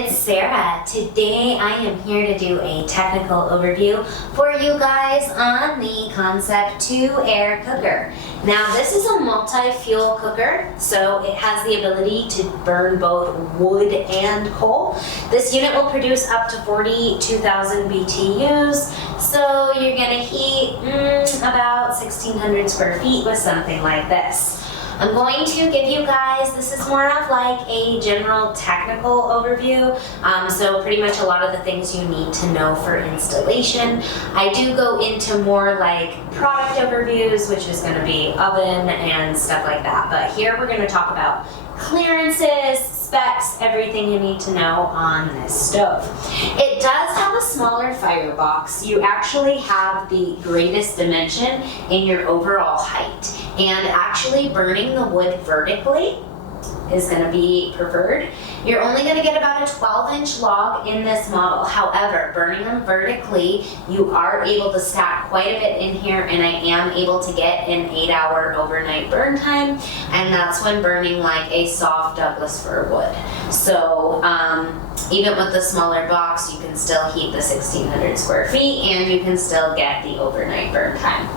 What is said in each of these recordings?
it's Sarah. Today I am here to do a technical overview for you guys on the Concept 2 air cooker. Now this is a multi-fuel cooker, so it has the ability to burn both wood and coal. This unit will produce up to 42,000 BTUs, so you're gonna heat about 1,600 square feet with something like this. I'm going to give you guys, this is more of like a general technical overview, so pretty much a lot of the things you need to know for installation. I do go into more like product overviews, which is going to be oven and stuff like that, but here we're going to talk about clearances, specs, everything you need to know on this stove. It does have a smaller firebox. You actually have the greatest dimension in your overall height, and actually burning the wood vertically is going to be preferred. You're only going to get about a 12-inch log in this model. However, burning them vertically, you are able to stack quite a bit in here, and I am able to get an 8-hour overnight burn time, and that's when burning like a soft Douglas fir wood. So even with the smaller box, you can still heat the 1,600 square feet, and you can still get the overnight burn time.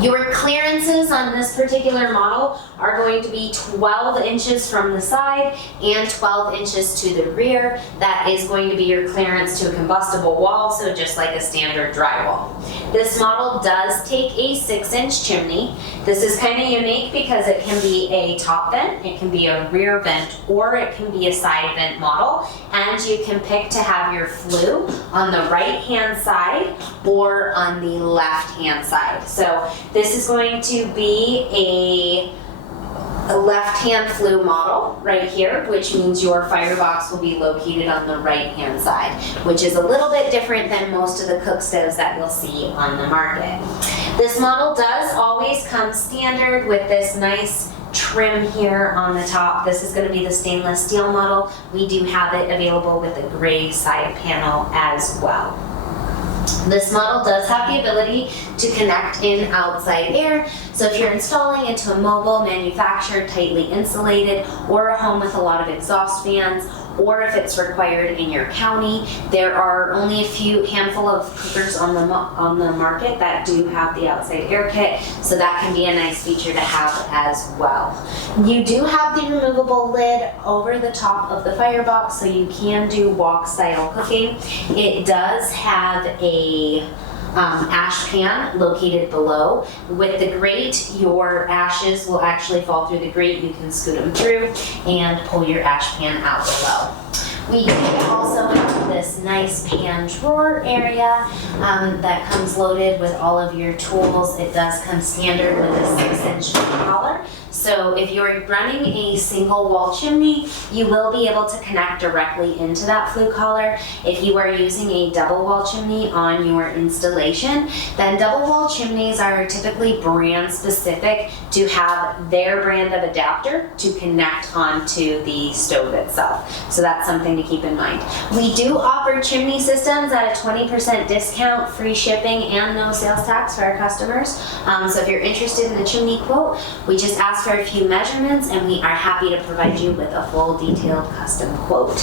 Your clearances on this particular model are going to be 12 inches from the side and 12 inches to the rear. That is going to be your clearance to a combustible wall, so just like a standard drywall. This model does take a 6-inch chimney. This is kind of unique because it can be a top vent, it can be a rear vent, or it can be a side vent model, and you can pick to have your flue on the right hand side or on the left hand side. So this is going to be a left-hand flue model right here, which means your firebox will be located on the right-hand side, which is a little bit different than most of the cook stoves that you'll see on the market. This model does always come standard with this nice trim here on the top. This is going to be the stainless steel model. We do have it available with a gray side panel as well. This model does have the ability to connect in outside air, so if you're installing into a mobile, manufactured, tightly insulated, or a home with a lot of exhaust fans, or if it's required in your county, there are only a handful of cookers on the market that do have the outside air kit, so that can be a nice feature to have as well. You do have the removable lid over the top of the firebox, so you can do wok style cooking. It does have a ash pan located below. With the grate, your ashes will actually fall through the grate. You can scoot them through and pull your ash pan out below. We do also have this nice pan drawer area that comes loaded with all of your tools. It does come standard with a 6-inch collar. So if you're running a single wall chimney, you will be able to connect directly into that flue collar. If you are using a double wall chimney on your installation, then double wall chimneys are typically brand specific to have their brand of adapter to connect onto the stove itself. So that's something to keep in mind. We do offer chimney systems at a 20% discount, free shipping, and no sales tax for our customers. So if you're interested in the chimney quote, we just ask for a few measurements and we are happy to provide you with a full detailed custom quote.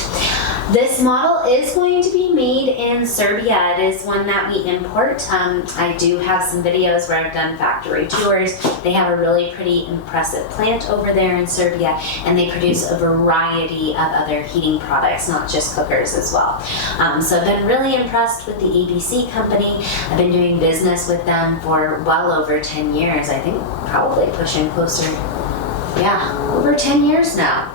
This model is going to be made in Serbia. It is one that we import. I do have some videos where I've done factory tours. They have a really pretty impressive plant over there in Serbia, and they produce a variety of other heating products, not just cookers as well. So I've been really impressed with the ABC company. I've been doing business with them for well over 10 years. I think probably pushing closer, over 10 years now.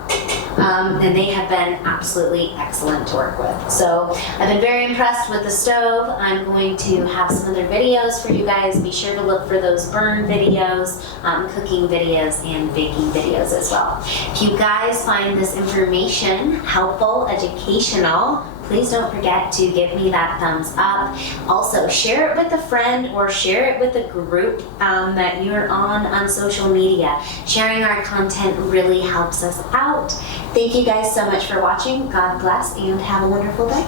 And they have been absolutely excellent to work with. So I've been very impressed with the stove. I'm going to have some other videos for you guys. Be sure to look for those burn videos, cooking videos, and baking videos as well. If you guys find this information helpful, educational, please don't forget to give me that thumbs up. Also, share it with a friend or share it with a group that you're on social media. Sharing our content really helps us out. Thank you guys so much for watching. God bless and have a wonderful day.